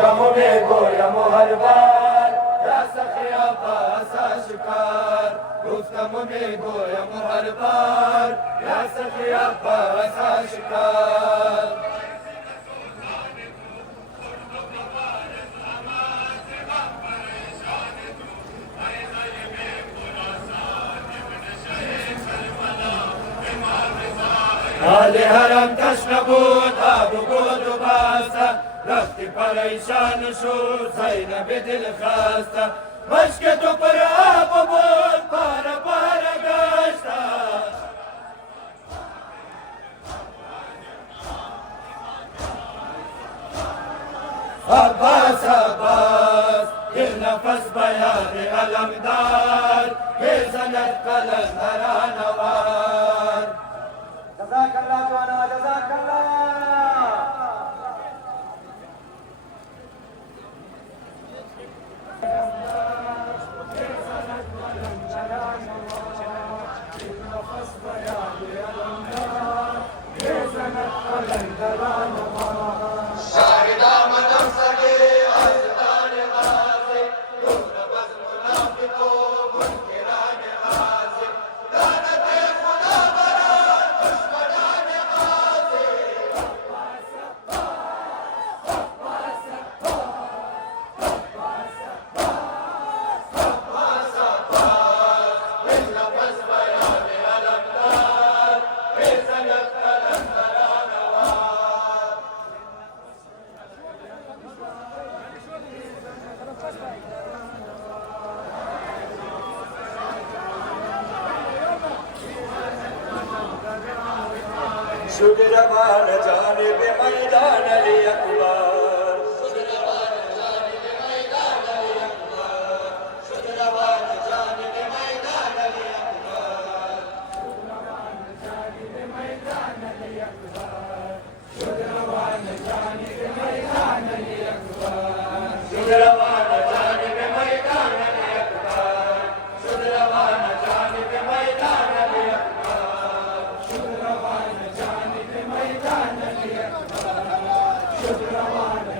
رستم میگویم و هر بار یا سخی عباس آشکار رستم میگویم و هر بار یا سخی عباس آشکار حال حرم تشنه بود آب و گود و باسته رفتی پریشان شد زینب دل خواسته مشک تو پر آب بود پاره پاره گشته عباس عباس یک نفس بیاد علمدار بزند قلندران وار جزاك الله جوانا جزاك الله शुक्रवान जानिब मैदान अली अकबर शुक्रवान जानिब मैदान अली अकबर शुक्रवान जानिब मैदान अली अकबर शुक्रवान जानिब मैदान अली अकबर शुक्रवान जानिब मैदान अली अकबर शुक्रवान जानिब मैदान अली अकबर शुक्रवान जानिब मैदान अली अकबर शुक्रवान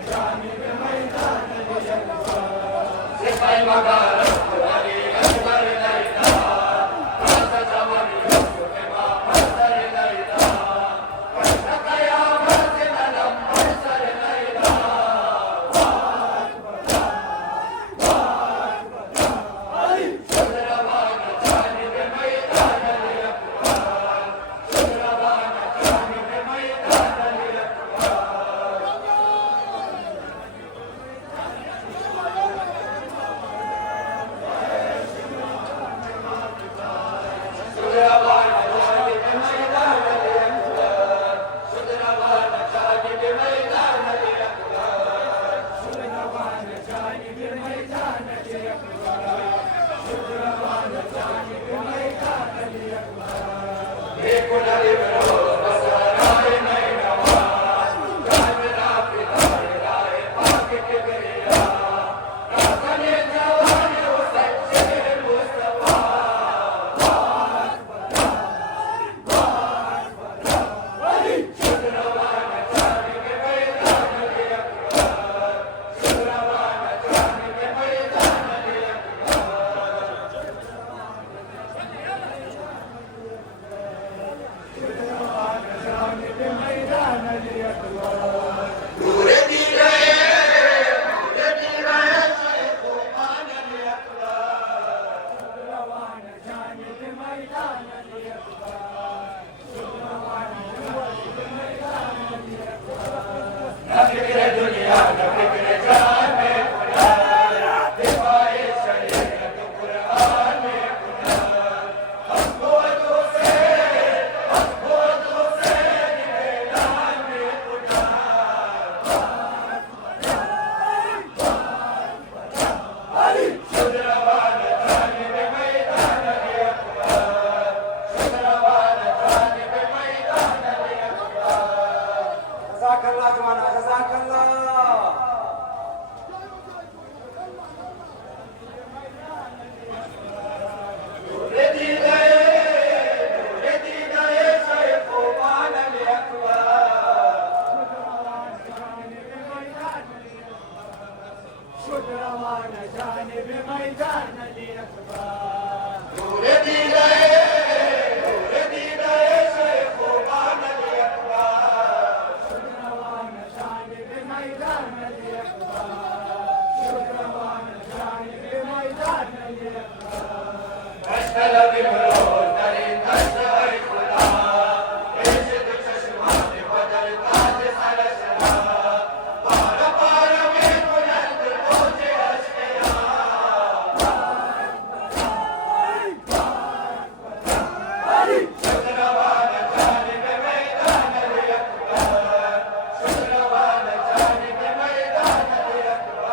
روان جانب ميدان الإقبال نور دين شيخ وبان الإقبال روان جانب ميدان الإقبال روان جانب ميدان الإقبال أشتل بمروج ترين أشتغل خدا يشد الششمات بدل القادس على شراب بار بار من بلند الموت أشقياء شكروان جانب ميدان الإقبال شكروان جانب ميدان الإقبال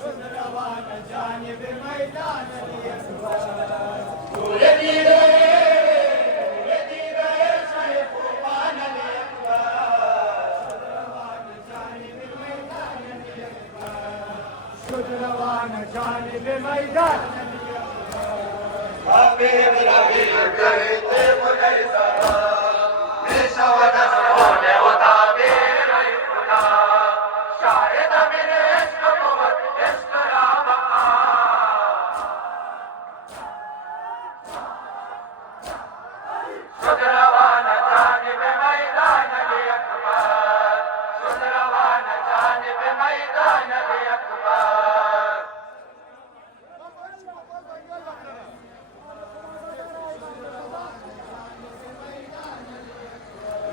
شكروان جانب ميدان الإقبال ولدي يا شيخ وبان الإقبال شكروان جانب ميدان الإقبال شكروان جانب ميدان الإقبال ربيع كريم وليس ليس ونسرون وتعبير الهدى شاهد من عشق قوة عشق يا بقى شكروان جانب ميدان الإقبال شكروان جانب ميدان الإقبال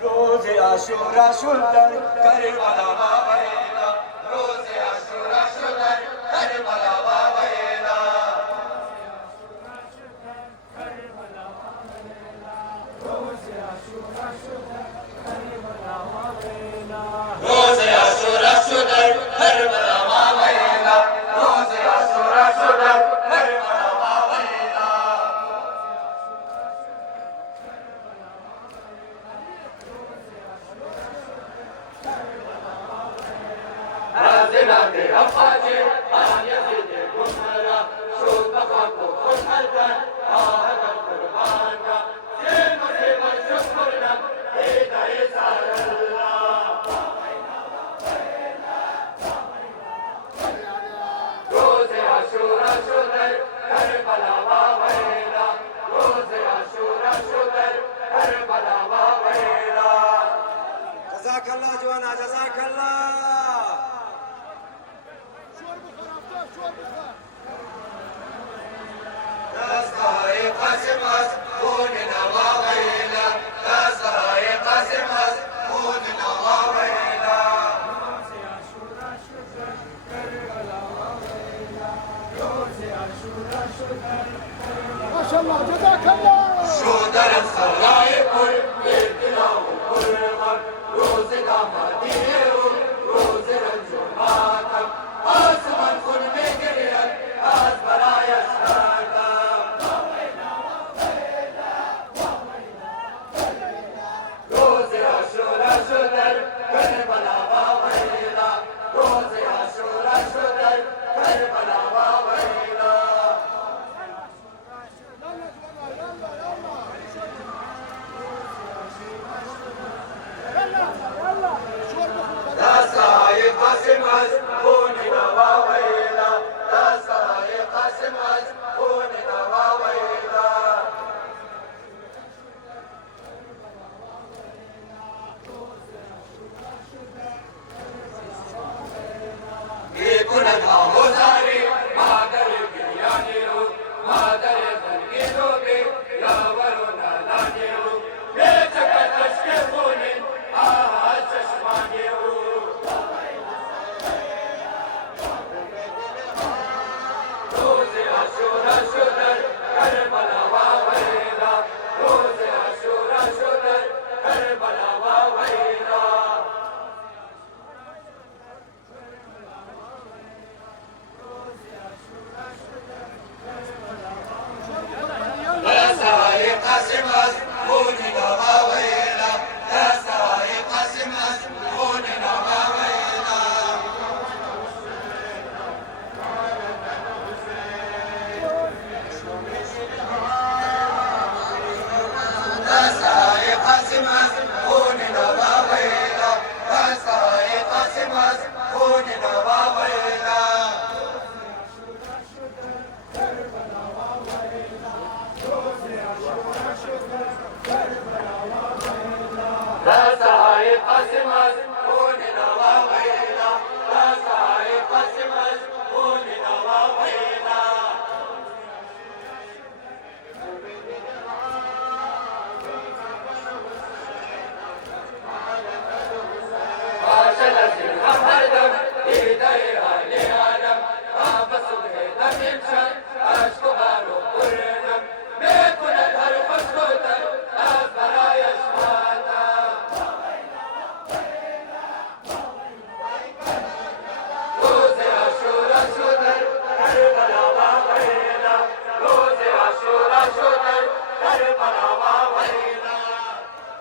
روز عاشورا شدر کربلا ویلا روز عاشورا شدر کربلا ویلا روز عاشورا شدر کربلا ویلا روز عاشورا شدر کربلا ویلا روز عاشورا شدر کربلا ویلا نازلات أفاجر أن يزيد كفرا شوط بخاكو خش حلقا آهد القربان سيما سيما شكرنا إيدا يسار الله روز عاشورا شدر كربلا وويلا روز عاشورا شدر كربلا وويلا جزاك الله جوانا جزاك الله قاسم از خون نواویلا دستای قاسم از خون نواویلا روز عاشورا شدر کربلا وویلا روز عاشورا شدر ما شاء الله جزاك الله شدر السرای پر ابتلا و قربان روز دامادیه و روز رنج و ماتم آسمان خون میگرید از برایش قاسم از خون نواویلا دستای قاسم از خون نواویلا میکند آموزاری مادر گریانی رو مادر زنگی دوگی یاورو نالانی رو بیچکت عشق خونی آها چشمانی رو روز عاشورا شدر کربلا وویلا روز عاشورا شدر کربلا وویلا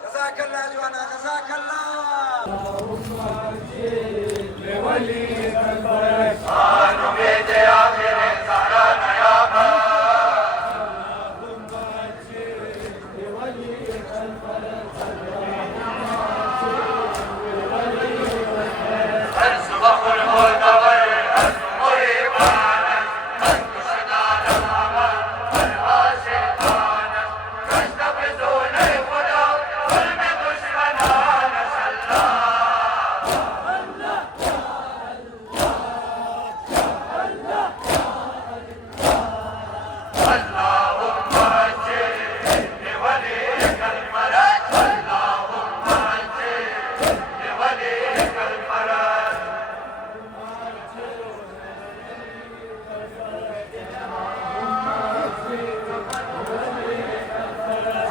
جزاك الله جوانا جزاك الله. لوليك الفرج صانوا بيد آخر زهرانا يابا. اللهم عجل لوليك الفرج الصبح المعتبر مريبانا انتشنا للأمل والعاشقانا يستفزون الهدى والمدش بنانا شلا. اللهم عجل لوليك الفرج اللهم عجل لوليك الفرج.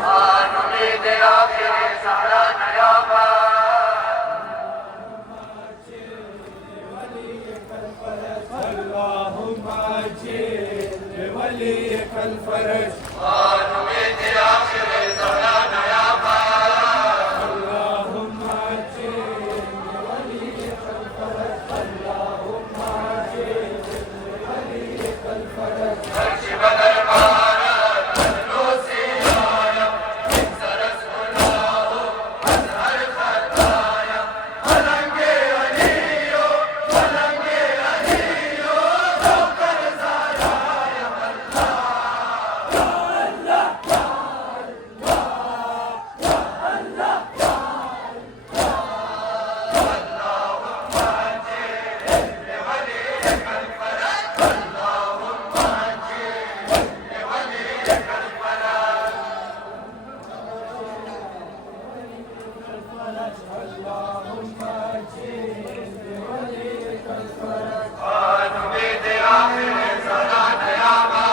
صانوا بيد آخر زهرانا يابا. اللهم عجل لوليك الفرج صانوا بيد آخر زهرانا يابا. اللهم عجل لوليك الفرج اللهم عجل لوليك الفرج فرش بدر بارك نوسيانا اكسر اسمناه ازهر خطايا ولنقي وليو ولنقي وليو سكر زرايا اللهم عجل لوليك الفرج اللهم عجل لوليك الفرج. اللهم عجل لوليك الفرج صانوا بيد آخر زهرانا يابا.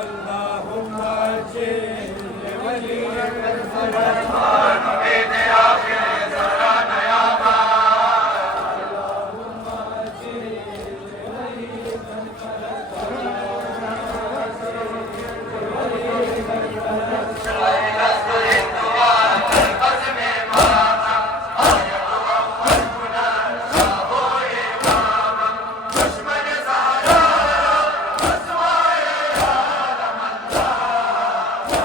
اللهم عجل لوليك الفرج صانوا بيد آخر زهرانا يابا. اللهم عجل لوليك شايل أسر الدوار القسم إماما آية أول كنا شاهو إماما دشمن زهراء أسواي عالم الله.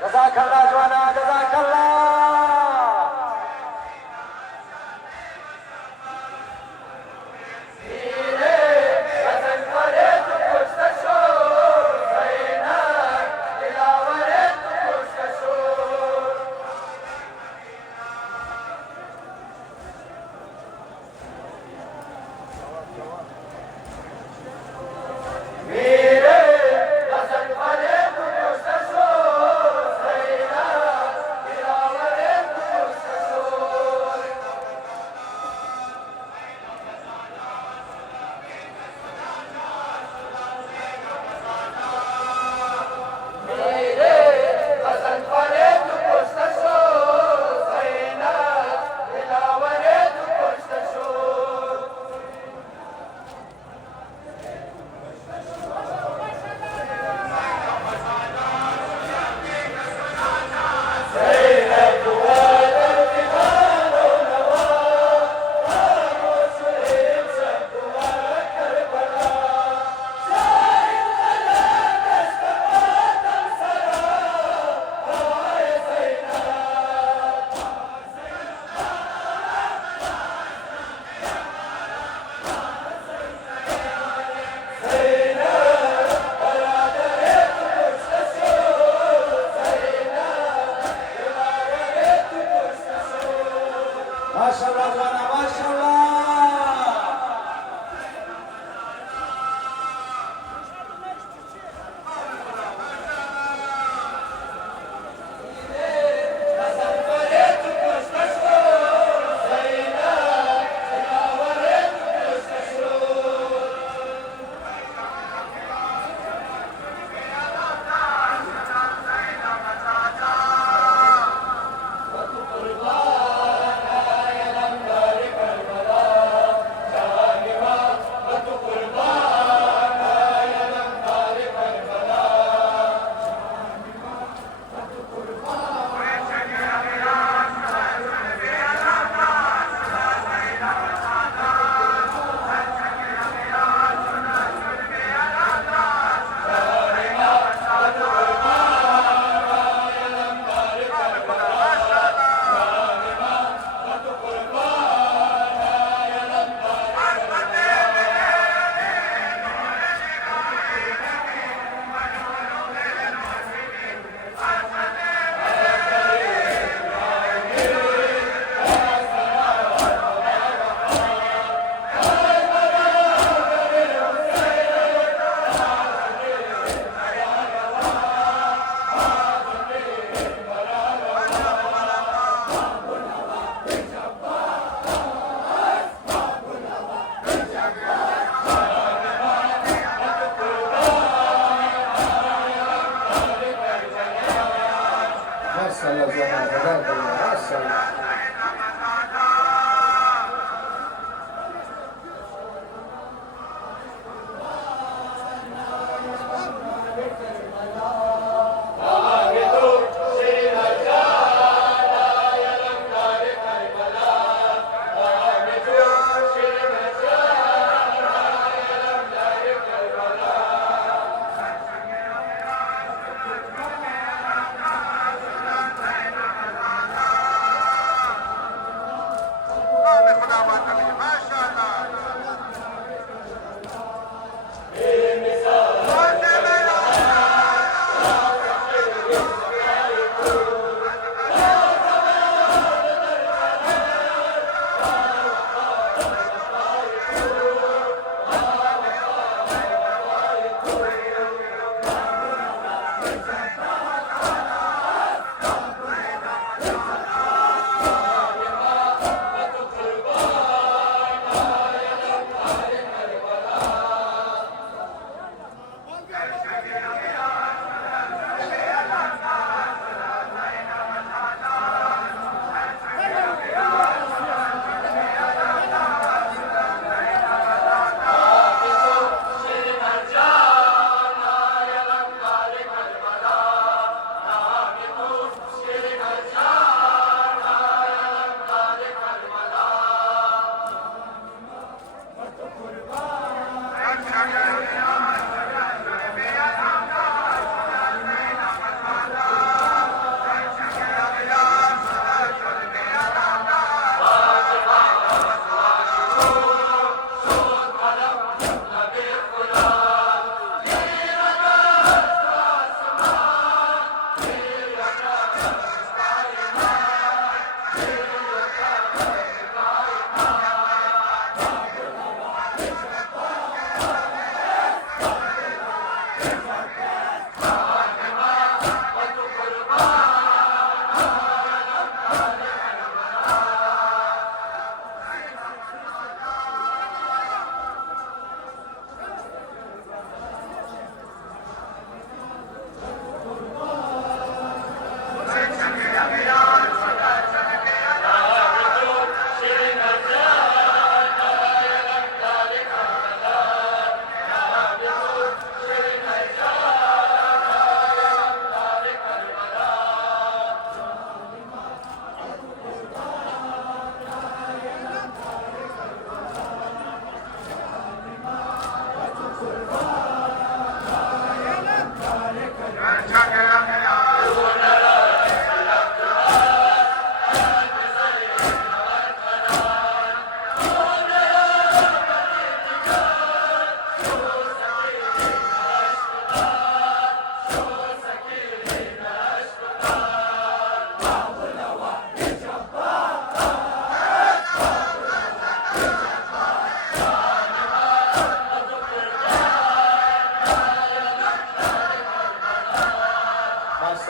جزاك الله جوانا جزاك الله. ما شاء الله جوانا ما شاء الله.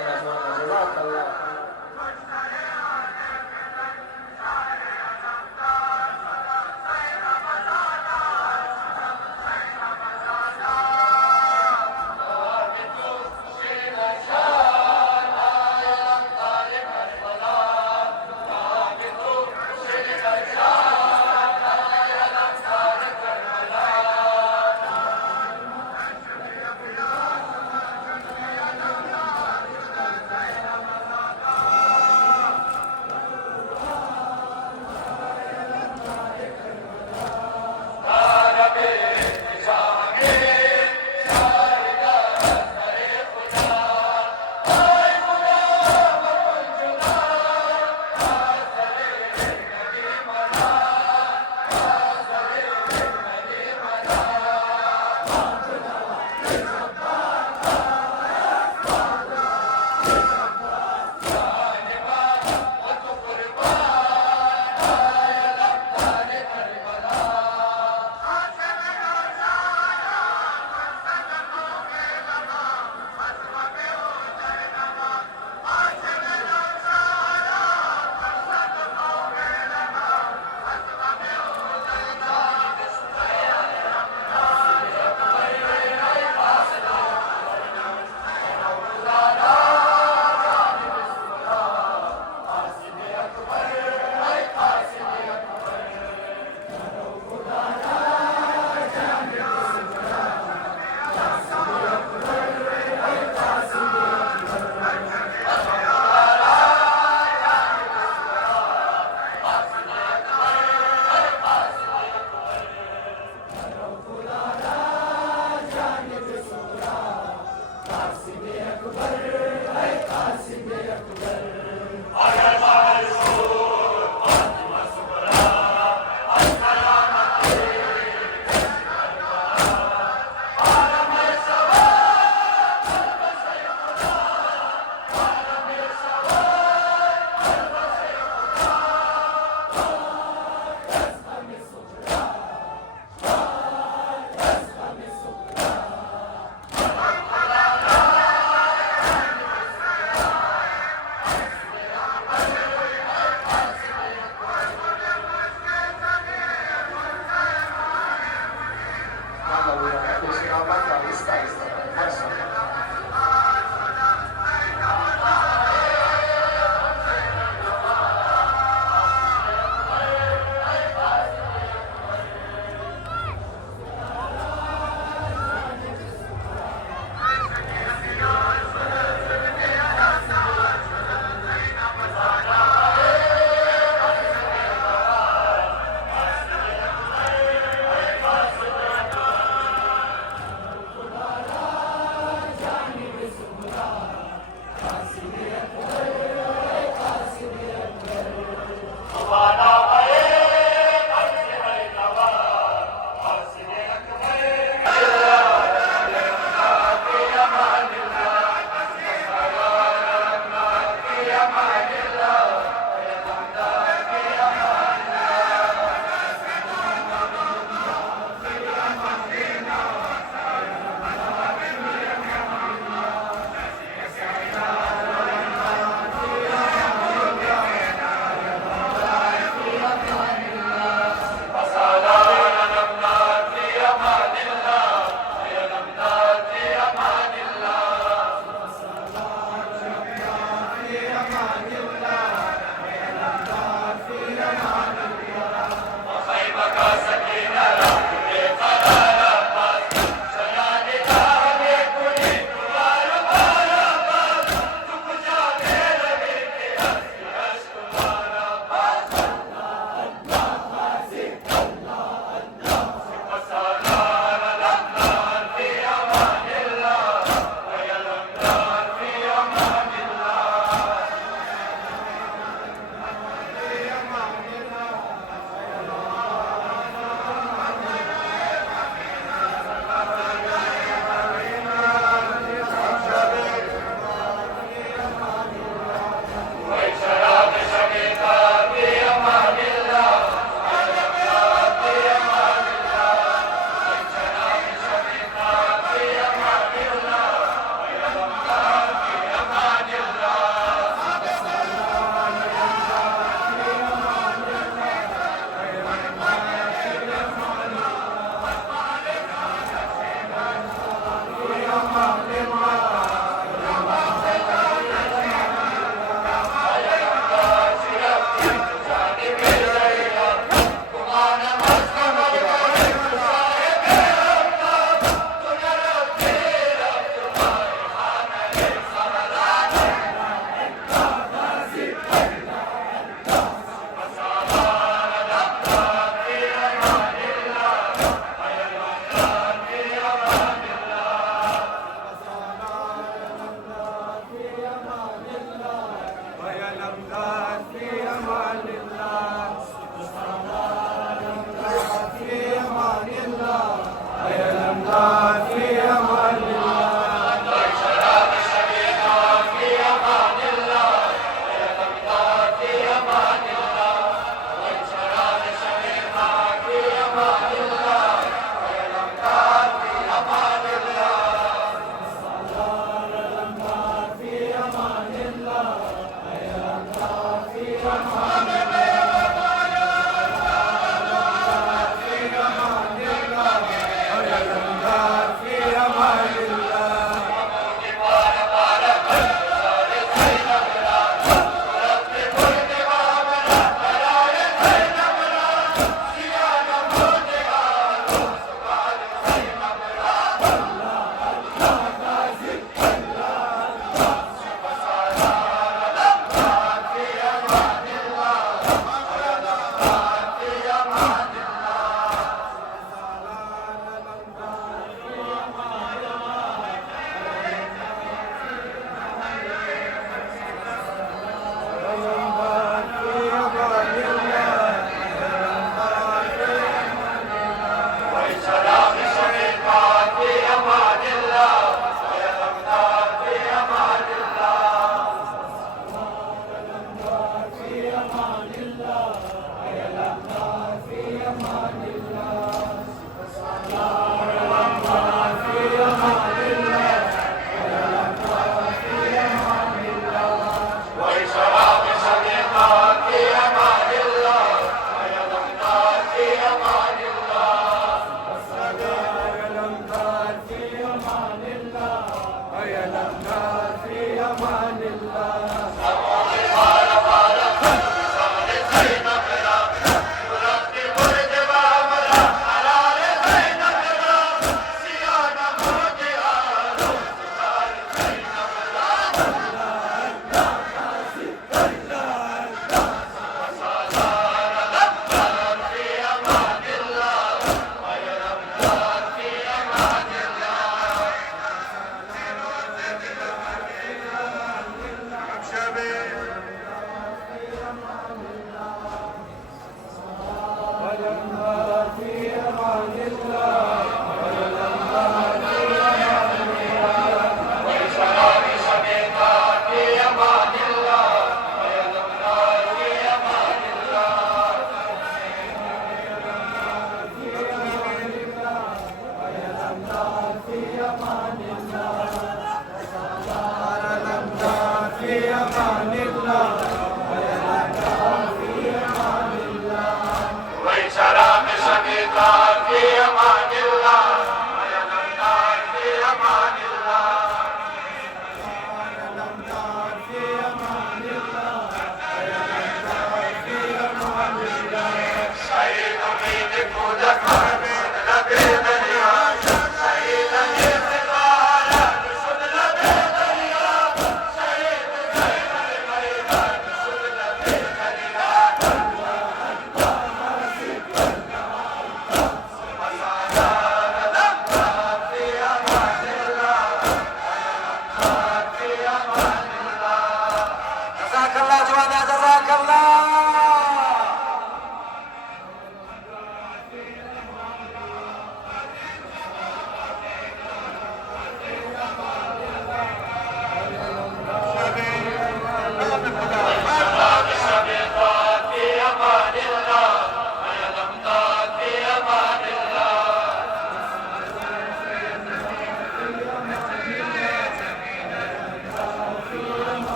جزاك الله.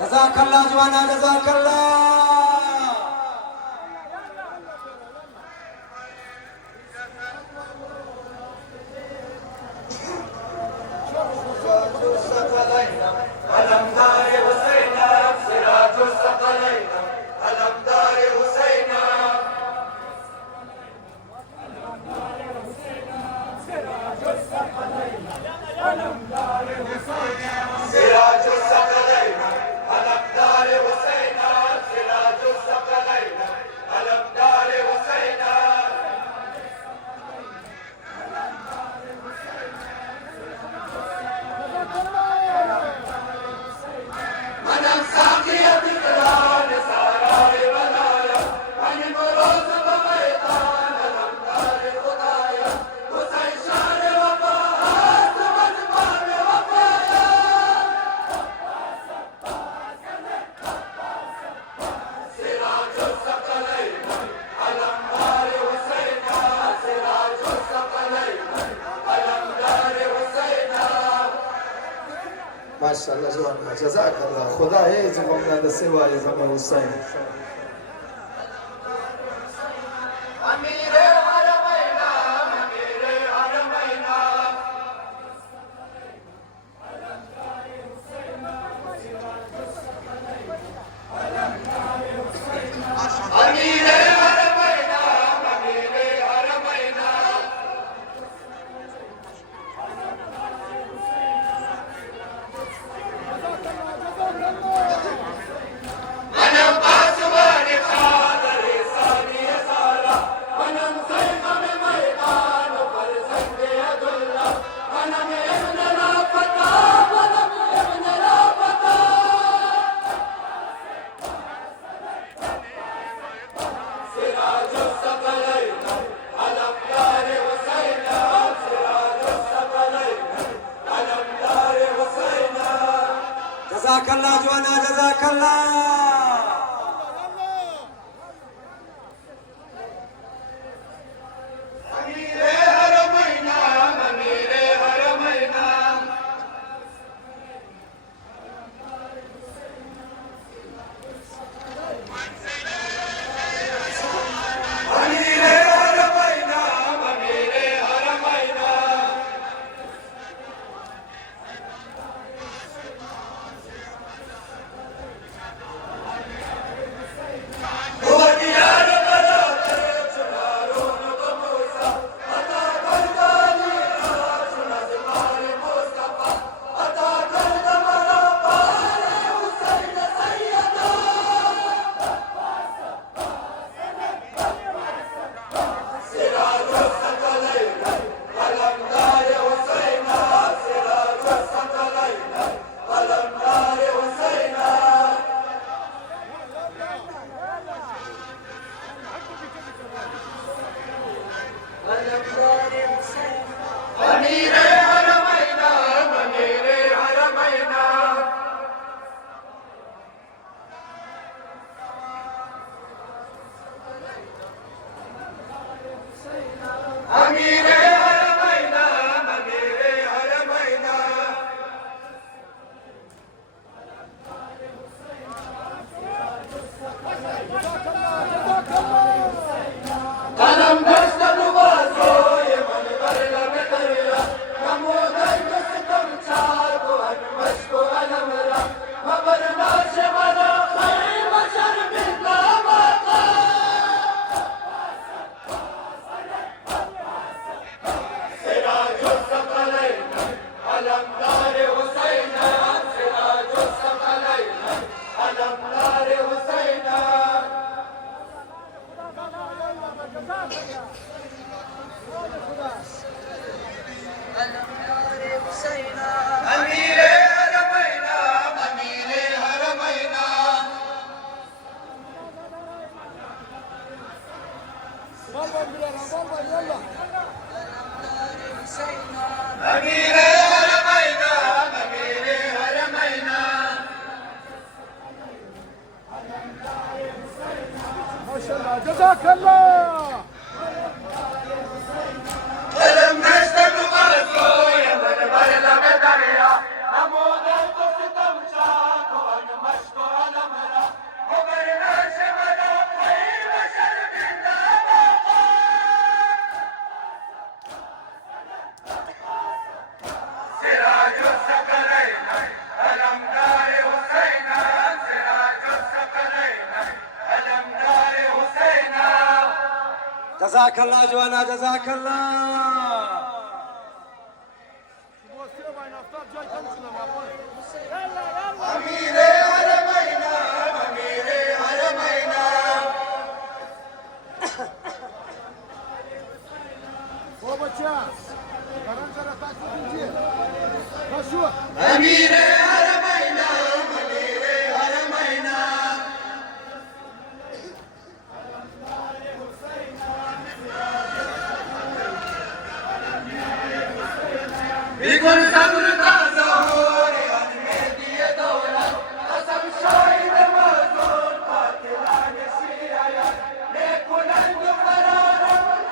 جزاك الله جوانا جزاك الله. علمدار حسينا سراج الثقلين علمدار حسينا سراج الثقلين علمدار حسينا سراج الثقلين علمدار حسينا من ساقية القرآن سارار بلايا من مروز وميطان الأمدار خدايا حسين شان وفاءات مجمال وفايا سراج الثقلين الأمدار حسينا سراج الثقلين الأمدار حسينا. माशाअल्लाह जुबान जज़ाकल्लाह खुदा है जुबान द सेवा है जमा हुसैन अमीर हरमैना अमीर हरमैना अमीर हरमैना अमीर हरमैना أنا باسوان خاطر ثاني صالة أنا مخيمة ميدان وفرزق بيد الله أنا من ابن رافتا وأنا من ابن رافتا سراج الثقلين علمدار حسينا سراج الثقلين علمدار حسينا. جزاك الله جوانا جزاك الله. أمير هرمينا أمير هرمينا أمير هرمينا أمير هرمينا هو ديار بلاد شنارون بموسى أتى قلباني راشنا زمار مصطفى أتى قلب مرابان حسين سيدا سراج الثقلين علمدار حسينا سراج الثقلين علمدار حسينا. أمير حرمينا أمير حرمينا أمير حرمينا أمير حرمينا قلم دست نبازو يمن برلا مدريا نمود الجسم شاركو أن مشكو ألمرا مبرنا شمنا خير بشر منا ماتا سراج الثقلين علمدار حسينا سراج الثقلين علمدار حسينا. أمير هرمينا أمير هرمينا أمير هرمينا أمير هرمينا ما شاء الله جزاك الله. قلم نشتك برزو يمن برلا مدريا نمود الجسم شاركو أن مشكو جزاك الله جوانا جزاك الله. أمير حرمينا أمير حرمينا أمير حرمينا أمير حرمينا بكل صبر ظهور المهدي دولة قسم شاهد مأذون قاتلان الشيعة ليكون عنده قرار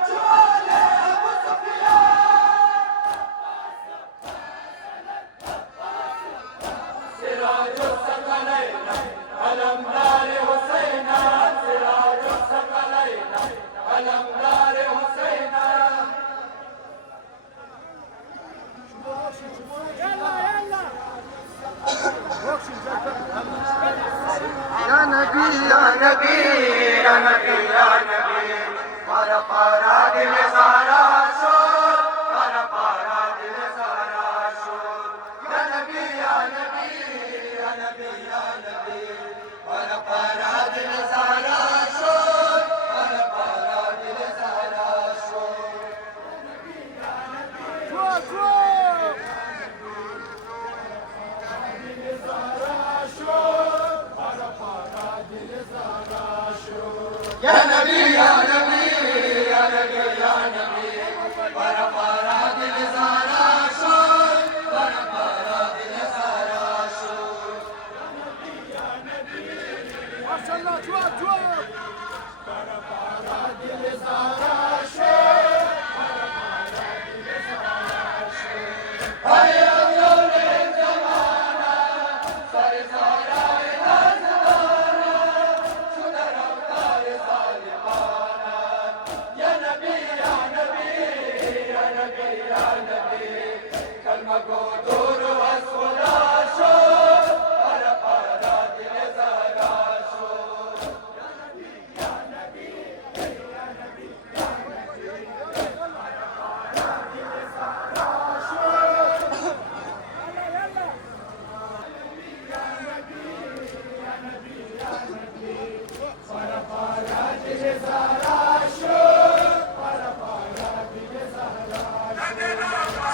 جوال أبو سفيان سراج الثقلين علم نار حسينا سراج الثقلين علم نار حسينا يا نبي يا نبي يا نبي يا نبي para para dil sara shor para para dil sara shor ya nabi ya nabi ya nabi ya nabi para para dil sara shor para para dil sara shor ya nabi ya nabi ya nabi ya nabi para para dil sara shor para para dil sara shor Maşallah çok çok. ay avlone zamana sare sara nazana sudar avtar salihana ya nabi ya nabi ya nabi ya nabi kalma ko dur waswala shor para para dil zara shor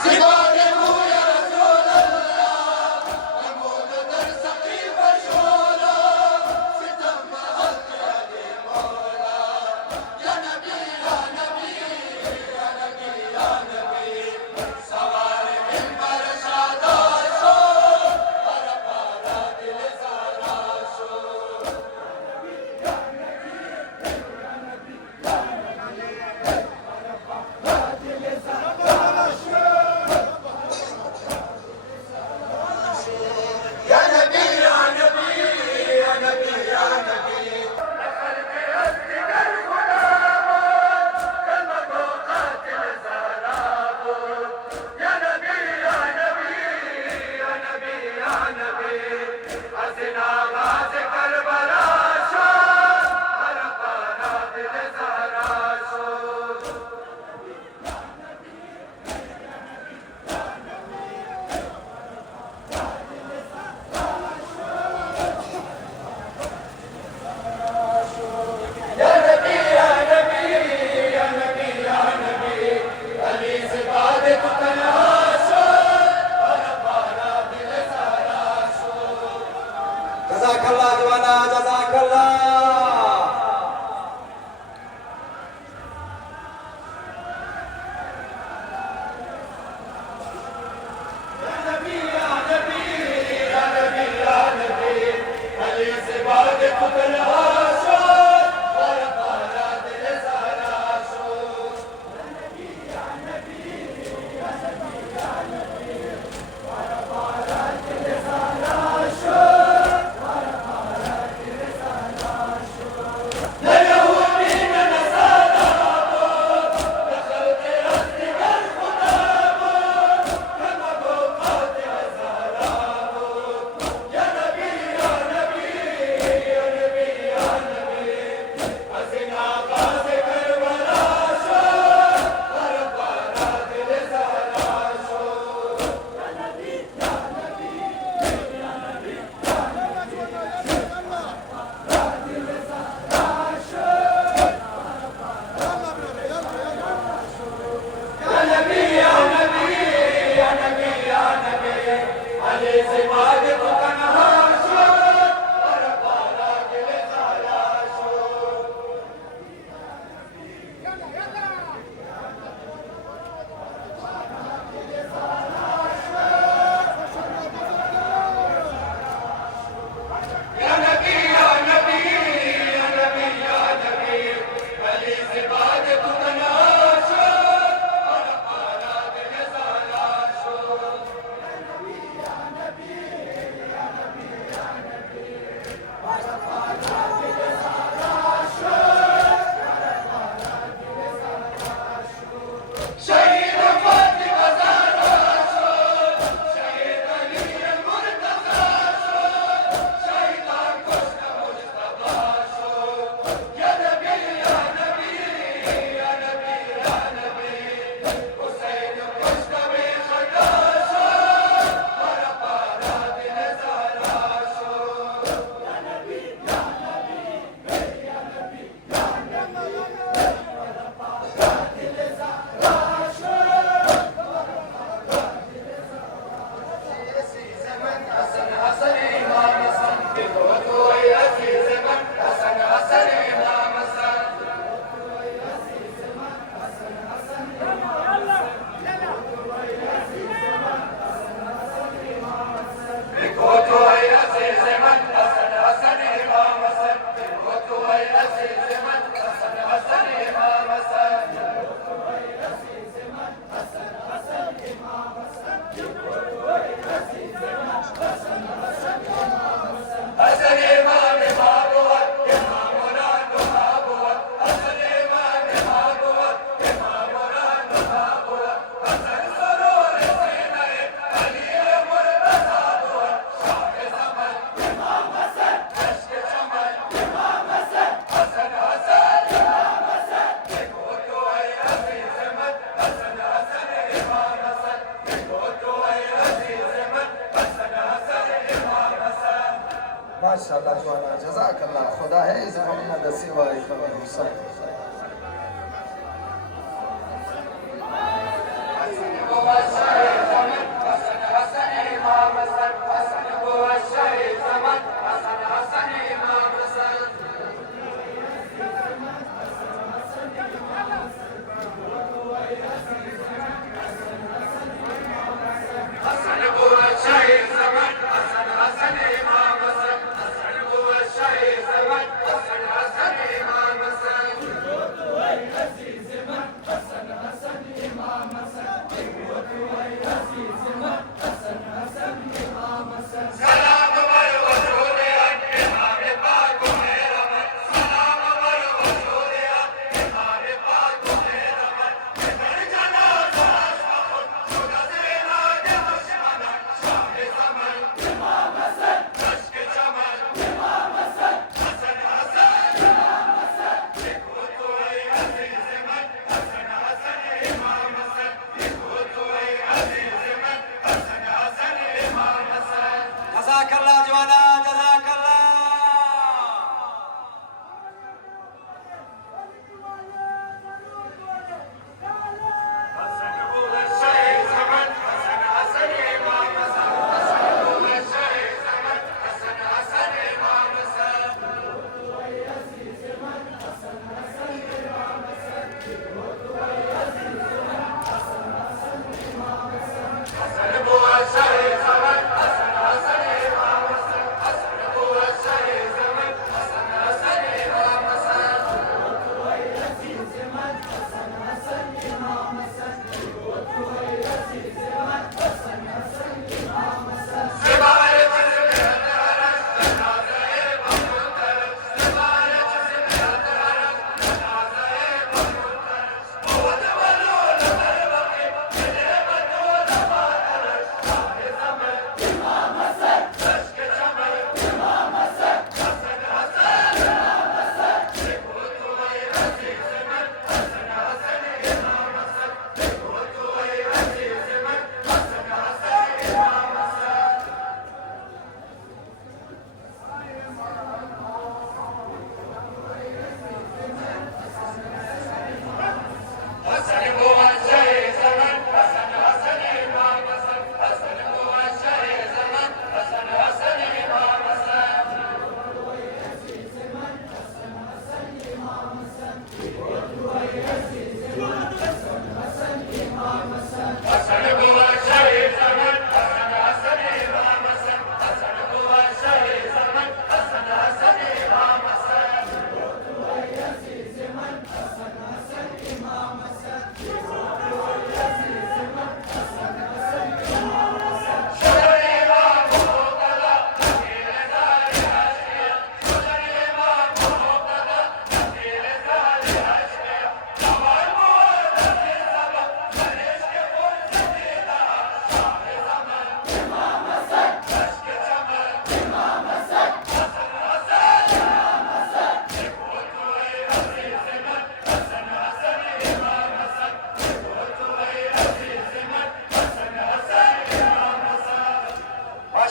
سيبالي هو يا رسول الله نموت در سقيف شولا ستم حق يدي مولا يا نبي يا نبي يا نبي يا نبي سوار منبر شادا شور para para dil sara shor يا نبي يا نبي يا نبي يا نبي لقد أصدق الغلام كما قاتل زراب يا نبي يا نبي يا نبي يا نبي حسنا غاز كربلاء شور على قنادل زهرا شور يا نبي يا نبي يا نبي يا نبي علي زبادة تنها شور para para dil sara shor جزاك الله جوانا جزاك الله. يا نبي يا نبي يا نبي يا نبي علي زبادة تنها شور para para dil sara shor माशाल्लाह जवाना जज़ाकल्लाह खुदा है इस मोहम्मद सिवा इमाम हुसैन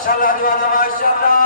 माशाल्लाह दीवाना माशाल्लाह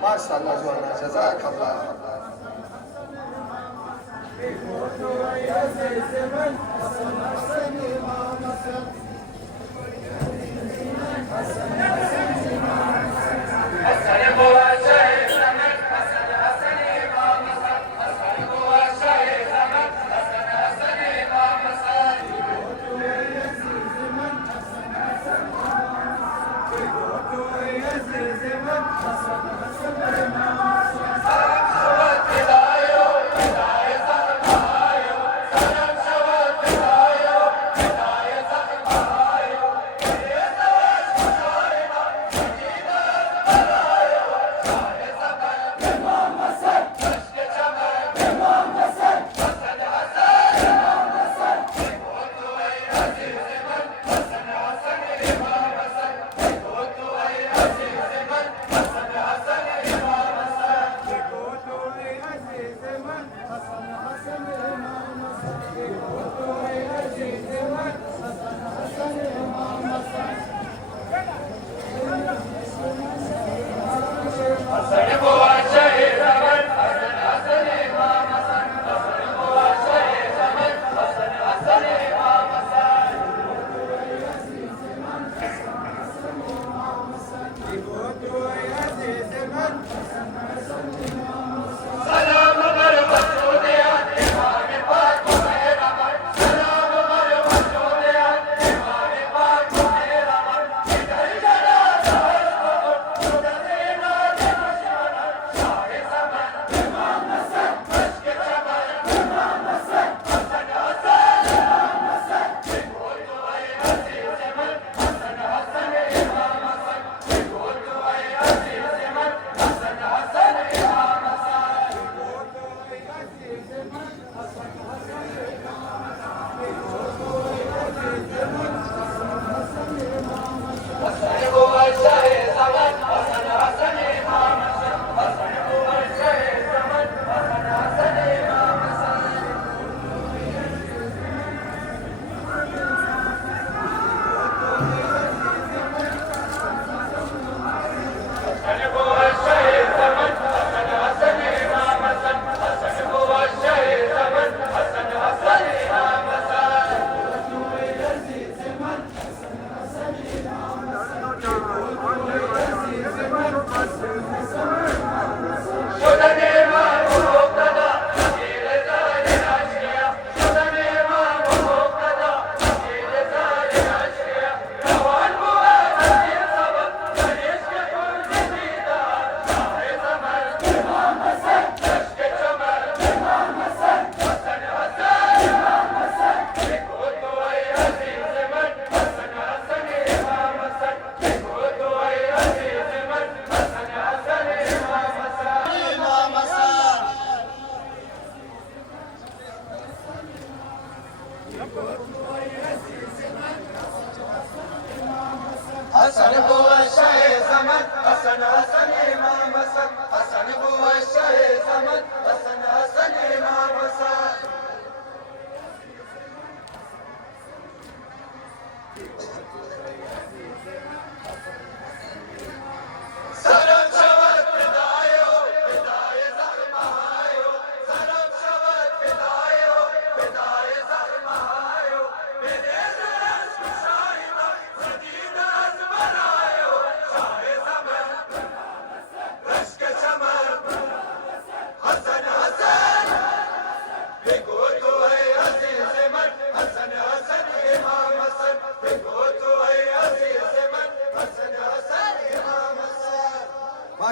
माशाल्लाह जवाना जज़ाक अल्लाह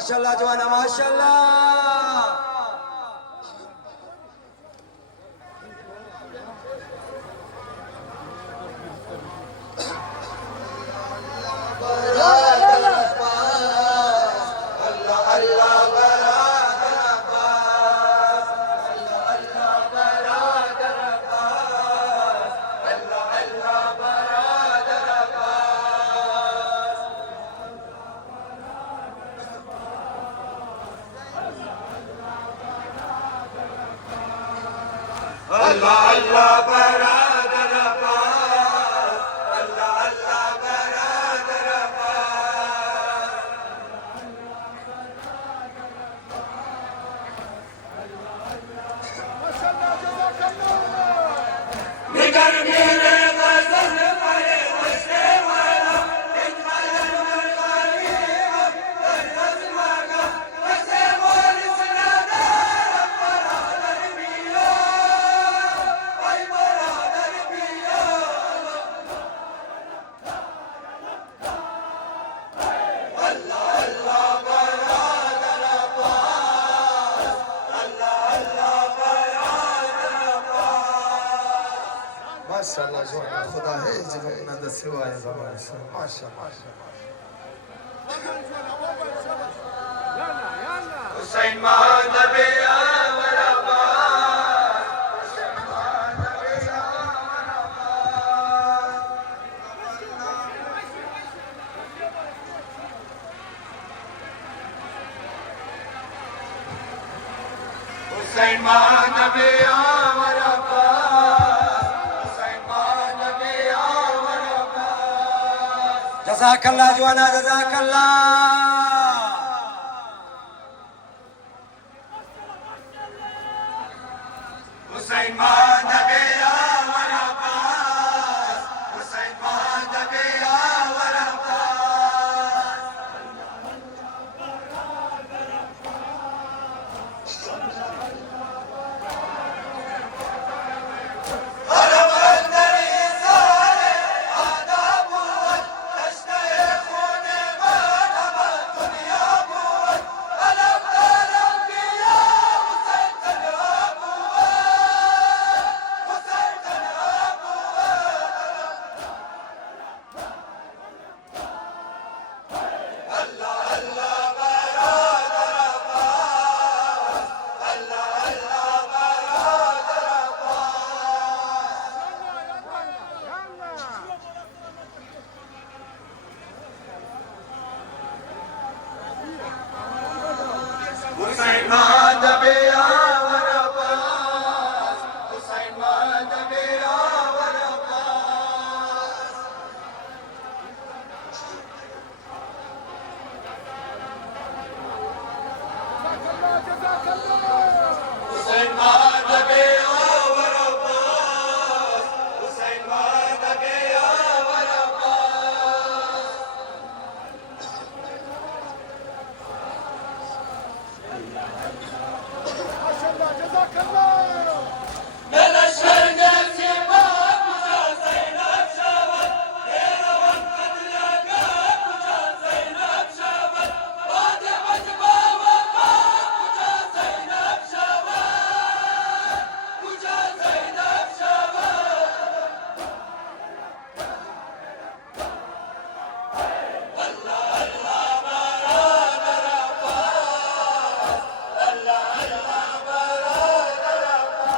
माशाल्लाह जवाना माशाल्लाह। Allah Allah Baradar Abbas, Allah Allah Baradar Abbas. Maşallah cezakallah. Nigar mere gazal pare hoşe wala, inqalan wal qarib, gazal maga, kase bol sunada, baradar biya, ay baradar biya. Allah Allah Baradar Abbas, Allah Allah Baradar Abbas. माशाल्लाह जवाना खुदा है जिगमना the सिवाय ज़माने से माशाल्लाह Yalla yalla. Hüseyin Mahdebi Avar Abbas, Hüseyin Mahdebi Avar Abbas. Hüseyin Mahdebi Avar Abbas, Hüseyin Mahdebi Avar Abbas. जज़ाकल्लाह जवाना जज़ाकल्लाह। Hüseyin Mahdebi Avar Abbas, Hüseyin Mahdebi Avar Abbas. Arap önderi salih, adab var, teşne-i khune merhaba, dünya var. Alam dalam biya, Hüseyin tenha var, Hüseyin tenha var. Allah Allah Baradar Abbas, Allah Allah Baradar Abbas. Hüseyin Mahdebi Avar Abbas, Hüseyin Mahdebi Avar Abbas. Hüseyin Mahdebi Avar Abbas, Hüseyin Mahdebi Avar Abbas. Maşallah cezakallah. Meleşler gelsin bak kuca Zeynep Şaban, Yeravan kadlaga kuca Zeynep Şaban, Fatıma baba bak kuca Zeynep Şaban, kuca Zeynep Şaban. Allah Allah Baradar Abbas, Allah Allah Baradar Abbas.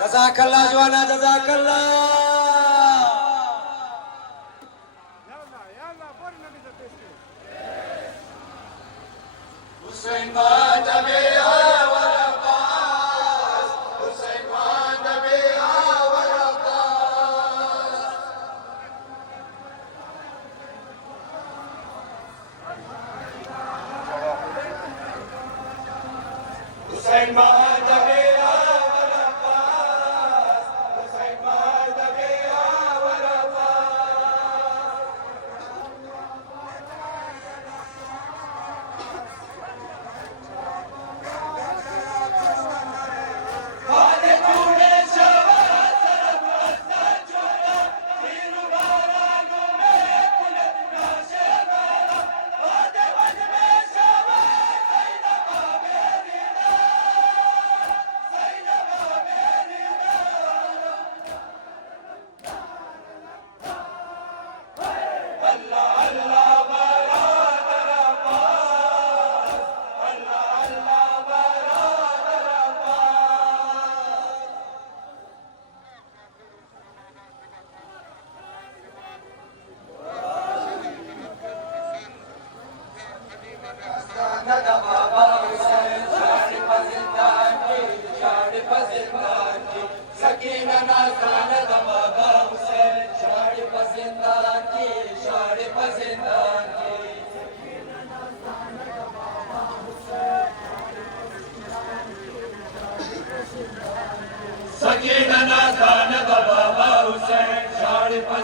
जज़ाकल्लाह जवाना जज़ाकल्लाह। Yalla yalla. Borna bize teşkil. Hüseyin Mahdebi Avar Abbas, Hüseyin Mahdebi Avar Abbas. Hüseyin Mahdebi Avar Abbas, Hüseyin Mahdebi Avar Abbas. Hadi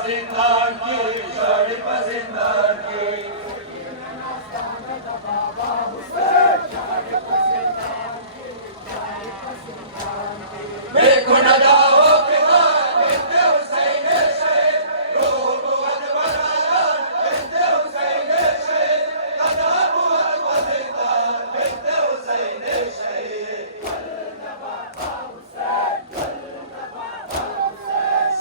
जिंदान की शरीफ जिंदान की देखो न जाओ के बाद बिनते हुसैन शहीद रूह बुअद बरादान बिनते हुसैन शहीद कदा बुअद वजिंदान बिनते हुसैन शहीद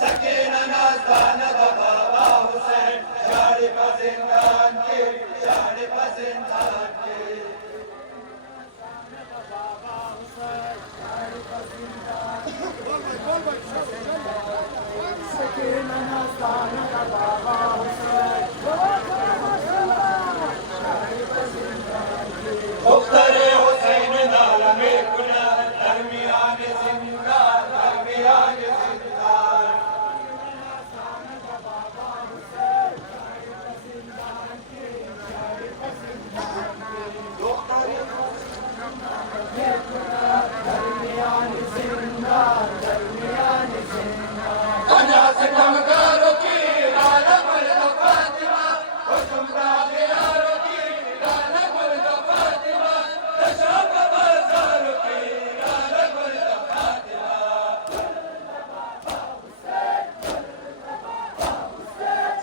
सकीना नाज़दान बाबा हुसैन शरीफ जिंदान की शरीफ जिंदान की मुख्तरे हुसैन नालमे कुला दरमियान जिंदान दरमियान जिंदान अना सितमगारों की राना मर्द फातिमा हुक्मरान यारों की राना मर्द फातिमा तशाब बाजारों की राना मर्द फातिमा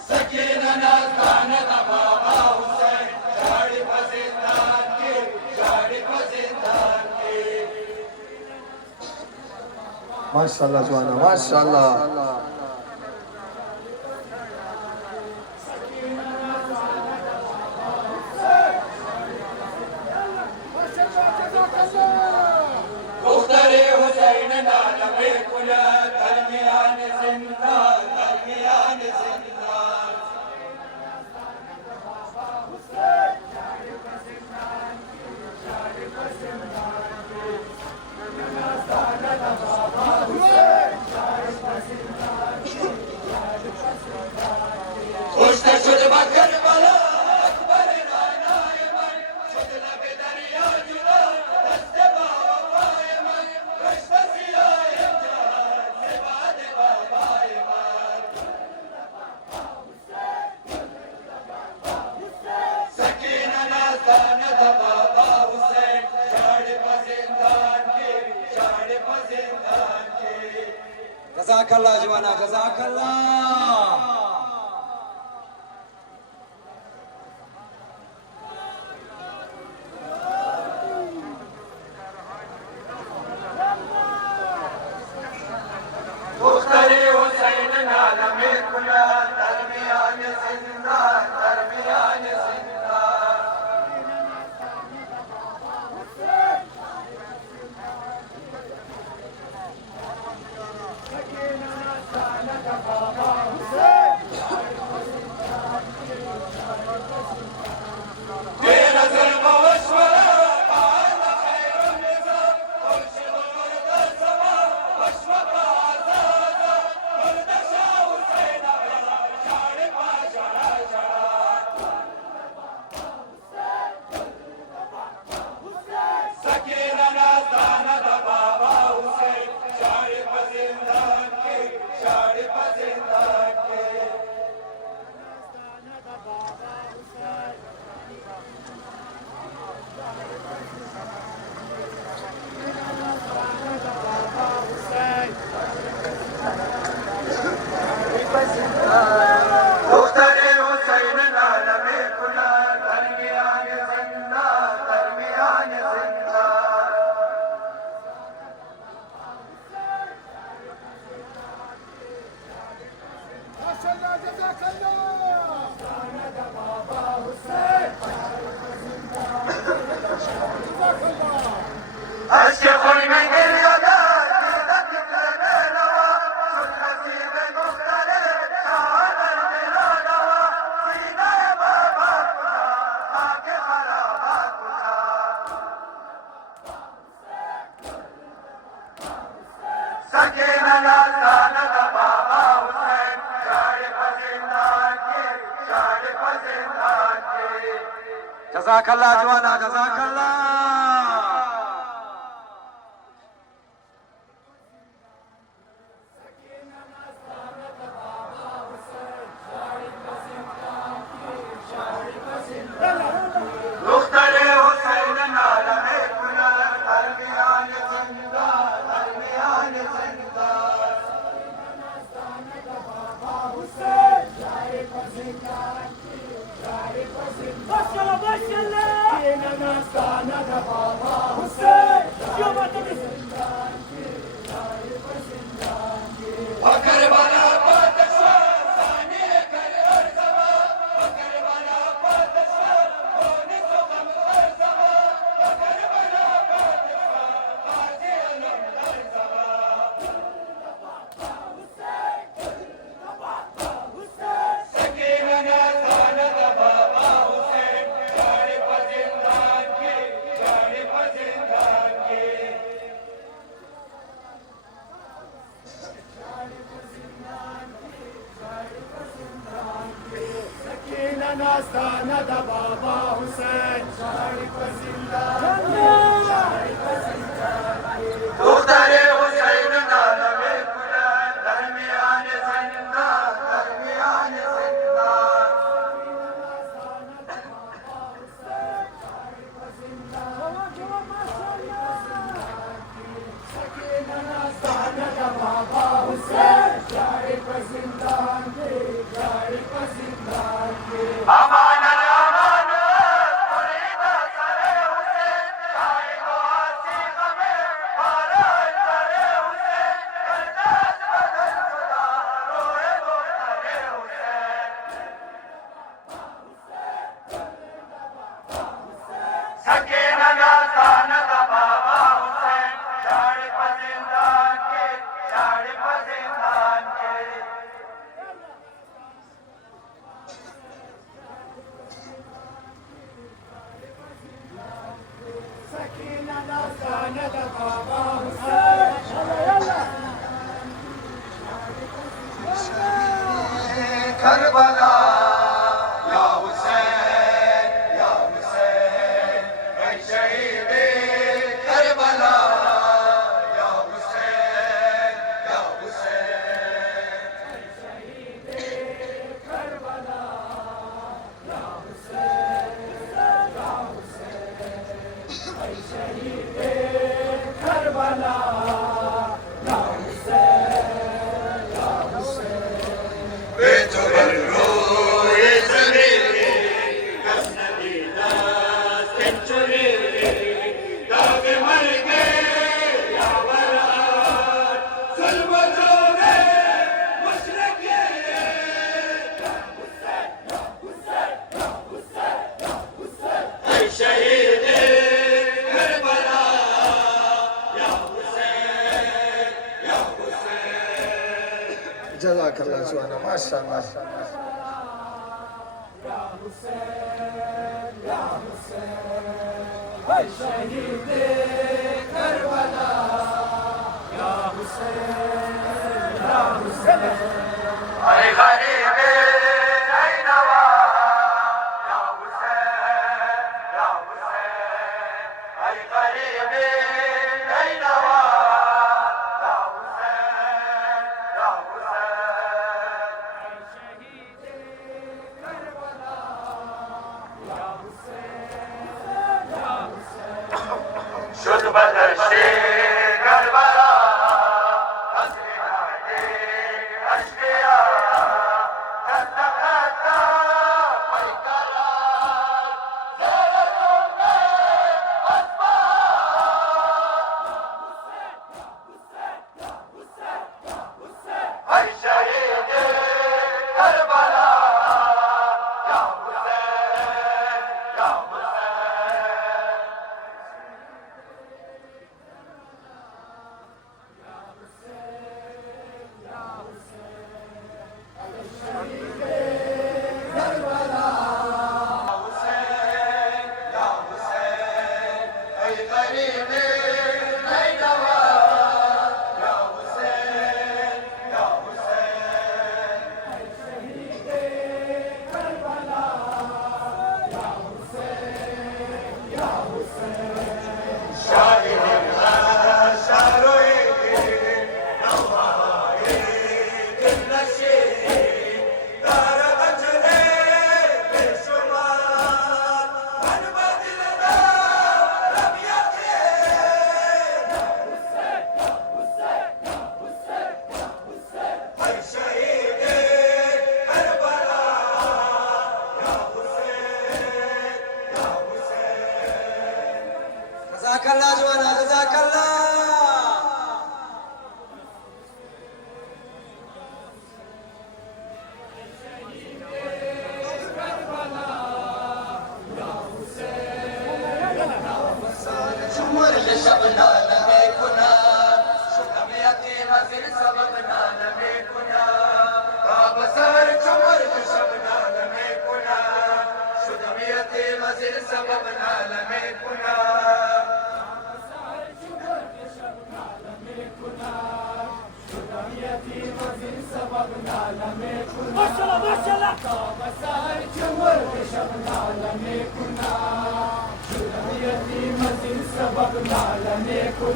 सकीना नाज़दान बाबा हुसैन शरीफ जिंदान की शरीफ जिंदान की माशाल्लाह जवाना माशाल्लाह मुख्तरे हुसैन नालमे कुला दरमियान जिंदान दरमियान जिंदान खुश्त शुद बकर बला अकबर रानाए मन शुद लबे दरिया जुदा दस्ते बाबाए मन खुश्त सियाए जहान से बाद बाबाए मन सकीना नाज़दान बाबा हुसैन शरीफ जिंदान की शरीफ जिंदान की जज़ाकल्लाह जवाना जज़ाकल्लाह मुख्तरे हुसैन नालमे कुला दरमियान जिंदान दरमियान जिंदान तेरा ज़ुल्म वश्वरा काल खैर निज़ाम मुर्शिद मुर्दा समा वश्वका आज़ादा मुर्दा शाह हुसैन शान पाशरा शरा सकीना नाज़दान बाबा हुसैन शरीफ जिंदान की शरीफ जिंदान की मुख्तरे हुसैन नालमे कुला दरमियान जिंदान दरमियान जिंदान माशाल्लाह जज़ाकल्लाह अशरफ में गिर गया सीरत करने लगा सुन नसीब मुख्तरे शान दिला दवा सीना बाबा खुदा आगे खराबात खुदा सकीना नाज़दान बाबा हुसैन शरीफ जिंदान की शरीफ जिंदान की जज़ाकल्लाह जवाना जज़ाकल्लाह آستانه د بابا حسین شریف زندان دختر حسین نالم کنن درمیان زندان درمیان زندان آستانه د بابا حسین شریف زندان شریف زندان امان امان مرید سر حسین شای و عصیق میں باران سر حسین کردست بدل شدا روح دختر حسین سکینہ نازانہ دا بابا حسین شریف زندان کے شریف زندان کے سکینه آستانه د بابا حسین کربلا یا حسین یا حسین اے شہید کربلا یا حسین یا حسین کربلا بے تو روئے زمین کس ندیدہ سنچری داغ مر گئے یا برات ظلم و جور مشرقی اے شہید کربلا یا حسین یا حسین جزاك الله جوانا ما شاء الله اے غریب نینوا یا حسین یا حسین اے غریب نینوا یا حسین یا حسین شد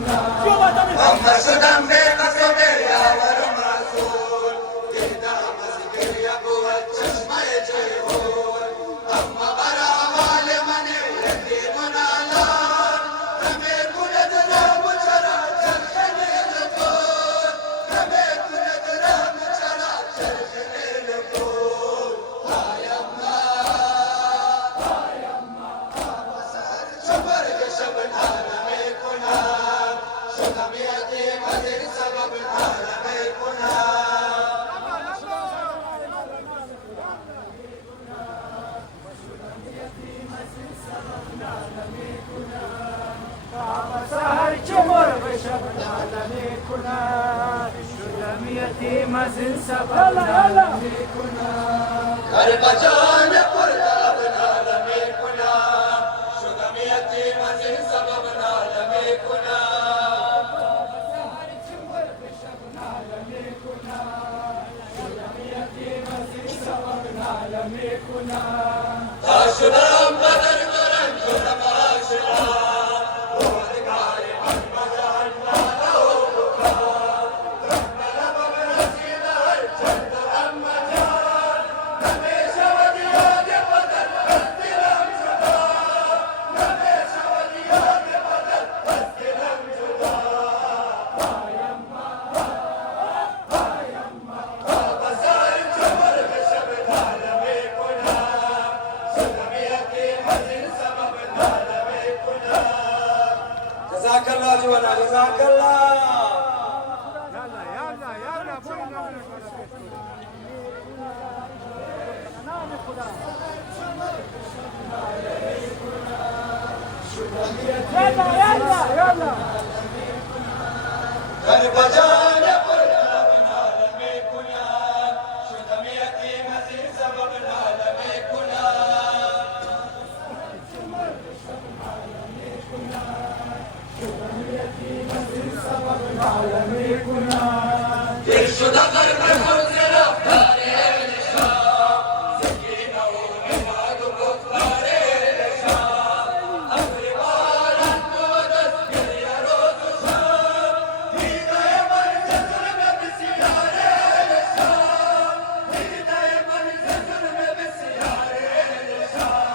أما شدم بقصد الياور معسول إهدى مسكر يقوى الچشمة جيهور أما برا مال يدي منالان رمي كلد رام چرا چرخني لطور رمي كلد رام چرا چرخني لطور هاي أما بسار شمر شبنا رمي كنا شدم يتيم هذه سبب رمي كنا سهر چمر بشبنا لمی کنا شدم یتیم از این سبب لمی کنا کربجان پردابنا لمی کنا شدم یتیم از این سبب لمی کنا سهر چمر بشبنا لمی کنا شدم یتیم از این سبب لمی کنا شدم بدر درن شدم آشنا روزگار من مزار لالا و بکا رحمل ببرسید هر چند اما جان همیشه و دیاد بدر از دلم جدا همیشه و دیاد بدر از دلم جدا بازار چمر به شب نالمی کنا شدم یتیم از این سبب نالمی کنا جزاك الله جوانا جزاك الله يلا يلا يلا بورنا من يلا يلا يلا کربجان پردابنا لمی کنا شدم یتیم از این سبب نالمی کنا دل شد غرب حوض رفتار اهل شام سکینه و نماد و گفتار اهل شام ابر باران بود از گریه روز و شام دیده من ز ظلم بسیار اهل شام دیده من ز ظلم بسیار اهل شام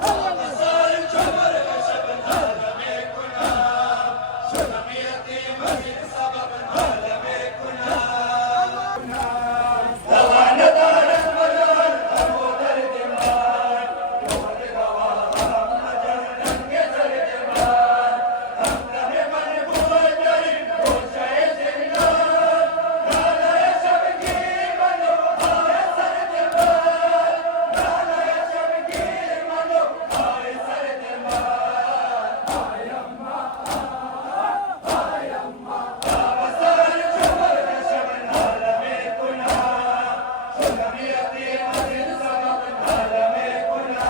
بازار چمر به شب نالمی کنا شدم یتیم از این سبب نالمی کنا دوا ندارد مدار غم و درد من یاد دوا غم مجر رنگ زرد من همدم من بود در این گوشه زندان ناله شبگیر من و آه سرد من ناله شبگیر من و آه سرد من بازار چمر به شب نالمی کنا شدم یتیم از این سبب نالمی کنا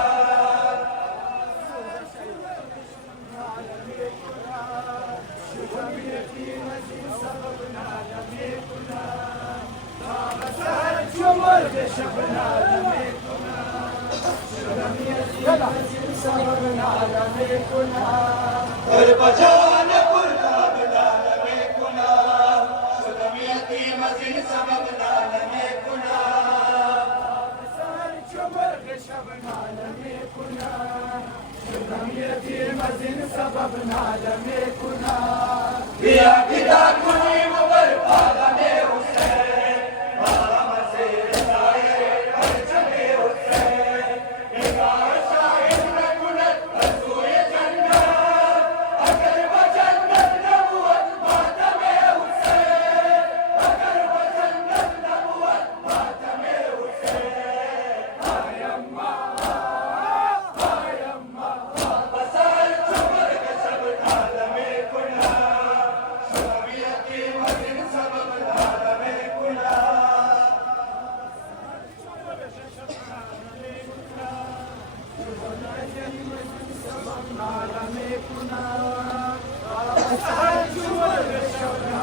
چمر بشبنا لمی کنا شدم یتیم از این سبب لمی کنا کربجان پردابنا لمی کنا شدم یتیم از این سبب نالمی کنا سهر چمر بشبنا لمی کنا شدم یتیم از این سبب لمی کنا بیا فدا کنیم بر پالن حسین مام زیر سایه پرچم حسین نگاه شاهد نکند از سوی جنت اگر به جنت نبود ماتم حسین اگر به جنت نبود ماتم حسین بازار چمر به شب نالمی کنا شدم یتیم از این سبب نالمی کنا سهر چمر بشبنا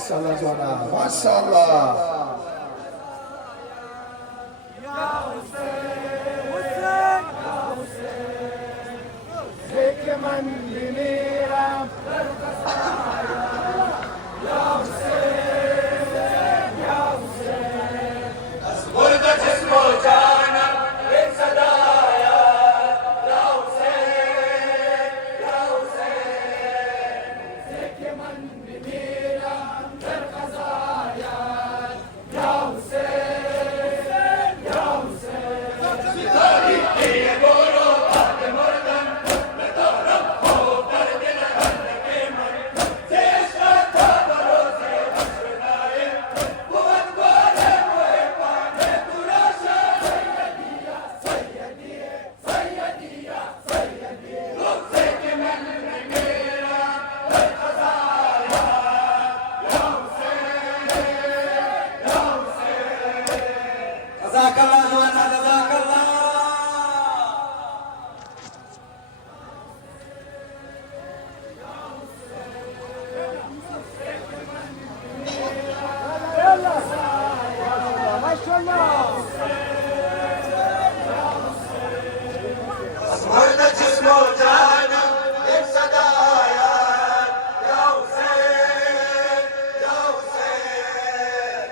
Maşallah Cana, maşallah. Jazakallah Joanna, jazakallah. مرد جسم و جانم یک صدایت یا حسین یا حسین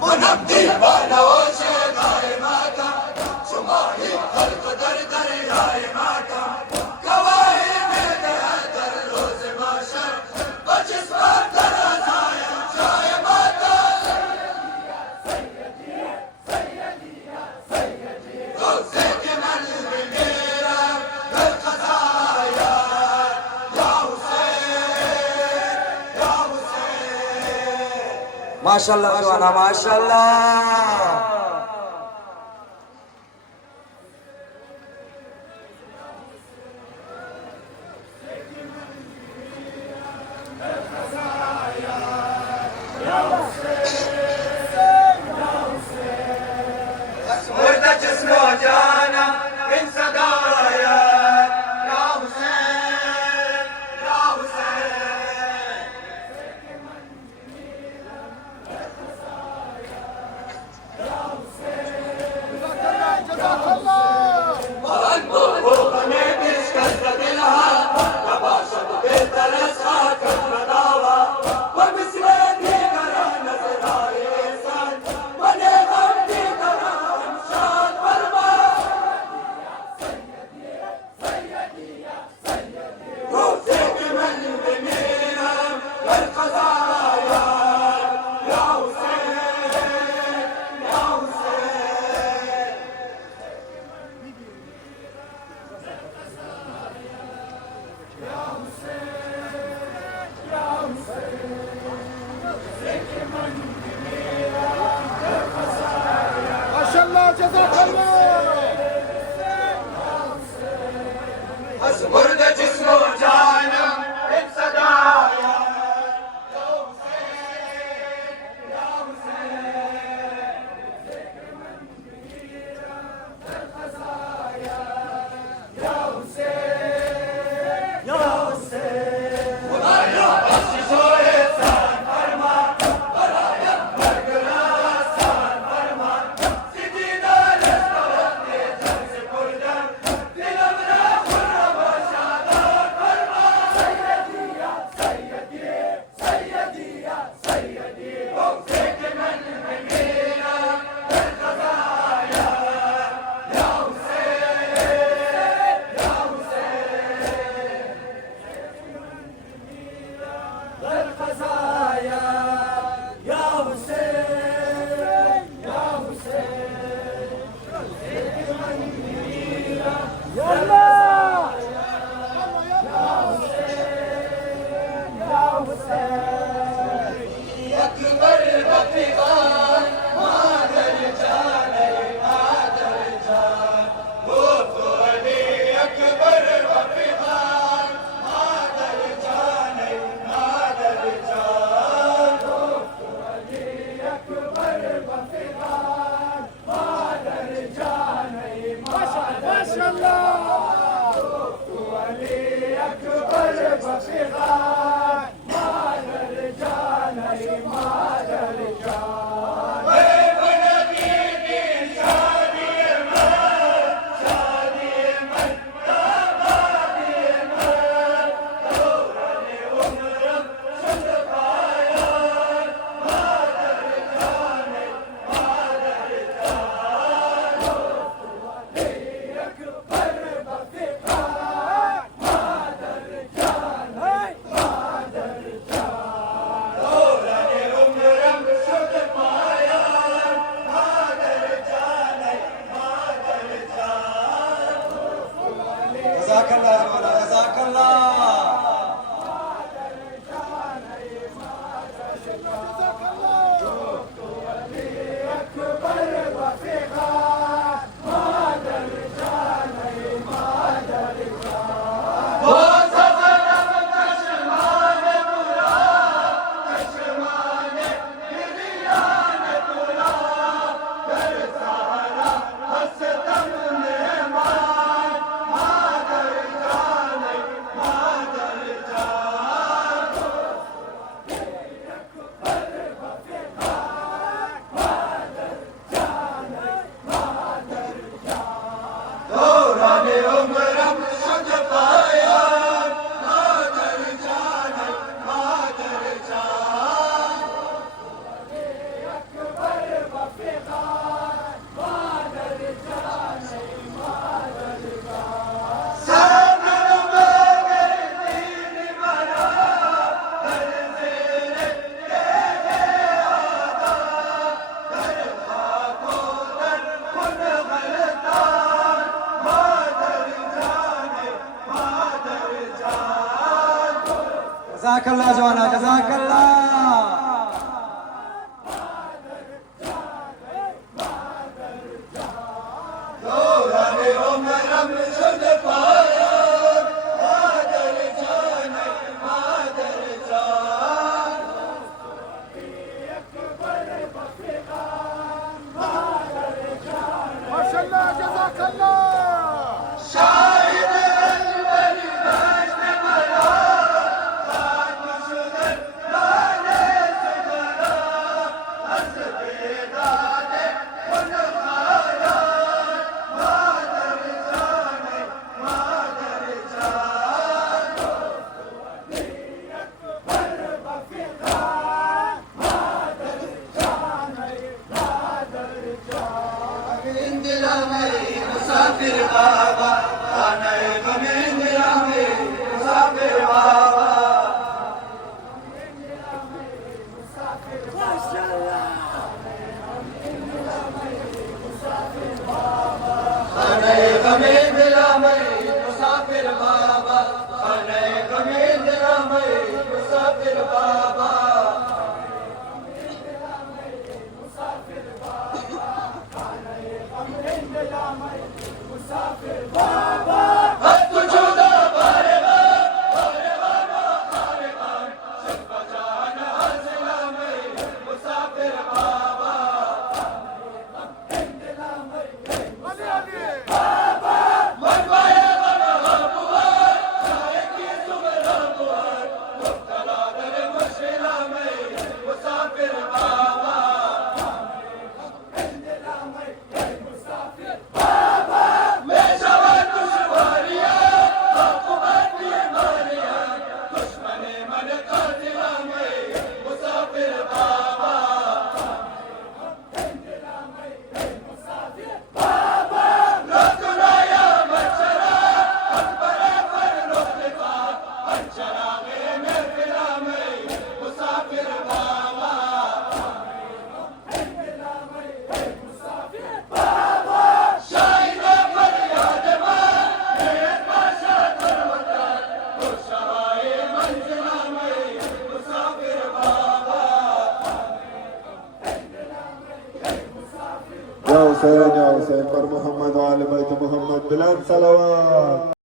منم دیوانه و شیدای ماتم شماهی خلق در دریای ماتم گواهی میده در روز محشر با جسمم در ازایم جای ماتم روزی که من بمیرم در قضایا یا حسین یا حسین Maşallah Joanna, maşallah. مرد جسم و جانم من صدایت یا حسین یا حسین وان مرغوب پیش کسرت دلها نباشد بهتر از خاک مداوا و مثل دیگران نظرهای احسان و نغم دیگران شاد فرما روزی که من بمیرم در قضایا یا حسین یا حسین Maşallah, cezakallah. از مرد جسم و جانم این صدایا یا حسین یا حسین یا حسین یا حسین خدایا بخشش و احسان فرما برایم برگران جزاك الله جوانا جزاك الله. جزاك الله جوانا جزاك الله. ما شاء الله جزاك الله. مسافر بابا أنا من دلامي مسافر بابا ما شاء الله أنا من دلامي مسافر بابا أنا من دلامي مسافر بابا يا حسين پر محمد و آل بیت محمد بلند صلوات.